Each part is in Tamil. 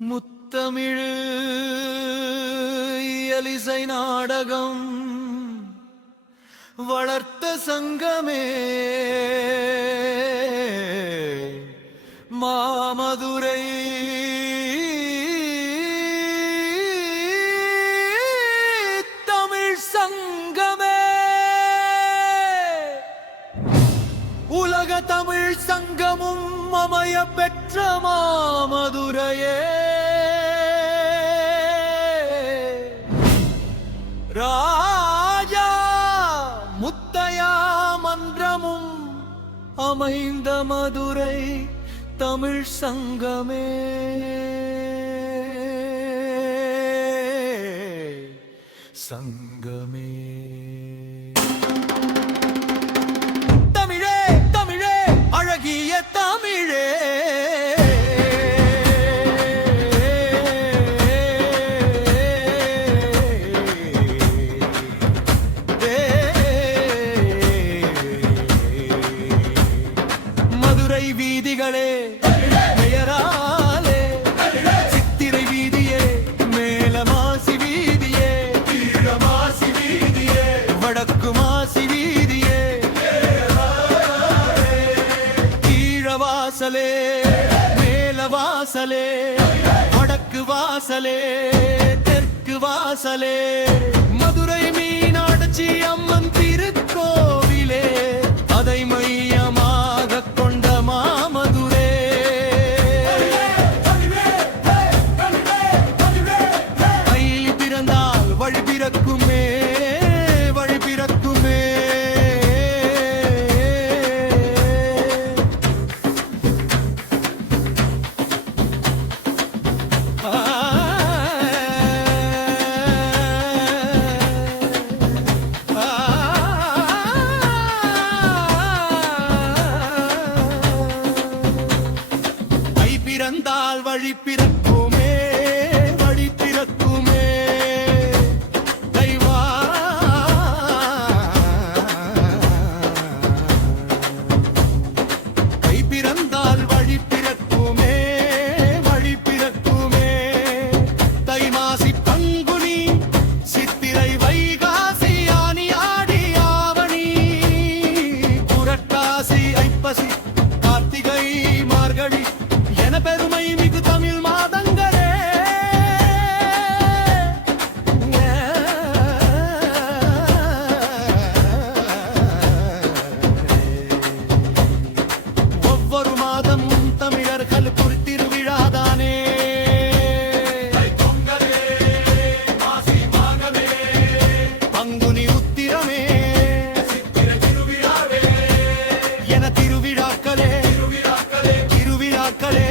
முத்தமிழ் இயலிசை நாடகம் வளர்த்த சங்கமே மாமதுரை தமிழ் சங்கமே உலக தமிழ் சங்கமும் அமைய பெற்ற மாமதுரையே ராஜா முத்தையா மன்றமும் அமைந்த மதுரை தமிழ் சங்கமே சங்கமே தமிழே தமிழே அழகிய தமிழே வீதிகளே பெயராலே சித்திரை வீதியே மேலமாசி வீதியே மாசி வீதியே வடக்கு மாசி வீதியே கீழவாசலே மேலவாசலே வடக்கு வாசலே தெற்கு வாசலே மதுரை மீனாட்சி அம்மன் திருக்கோவிலே அதை மையமாக கொண்ட மாமதுரே கையில் பிறந்தால் வழி பிறக்குமே வழி பிறக்குமே பிறந்தால் வழி பிறக்குமே வழி பிறக்குமே தெய்வா கை பிறந்தால் வழி பிறக்குமே வழி பிறக்குமே தை மாசி பங்குனி சித்திரை வைகாசி ஆனி ஆடி ஆவணி புரட்டாசி ஐப்பசி கார்த்திகை மார்கழி பெருமை மிகு தமிழ் மாதங்களே ஒவ்வொரு மாதமும் தமிழர்கள் திருவிழாதானே பங்குனி உத்திரமே என திருவிழாக்களே திருவிழாக்களே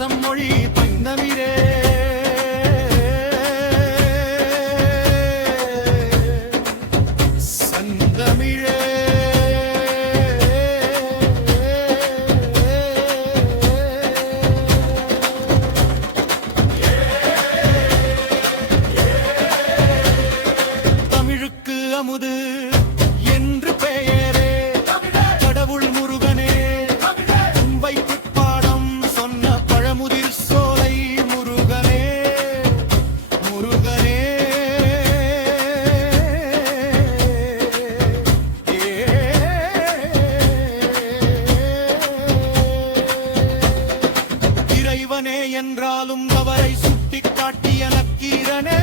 செம்மொழி பைந்தமிழே சந்தமிழே தமிழுக்கு அமுது என்று பெயரே கடவுள் முருகனே வைத்து முதிர் சோலை முருகனே முருகனே இறைவனே என்றாலும் அவரை சுட்டிக் காட்டிய நக்கீரனே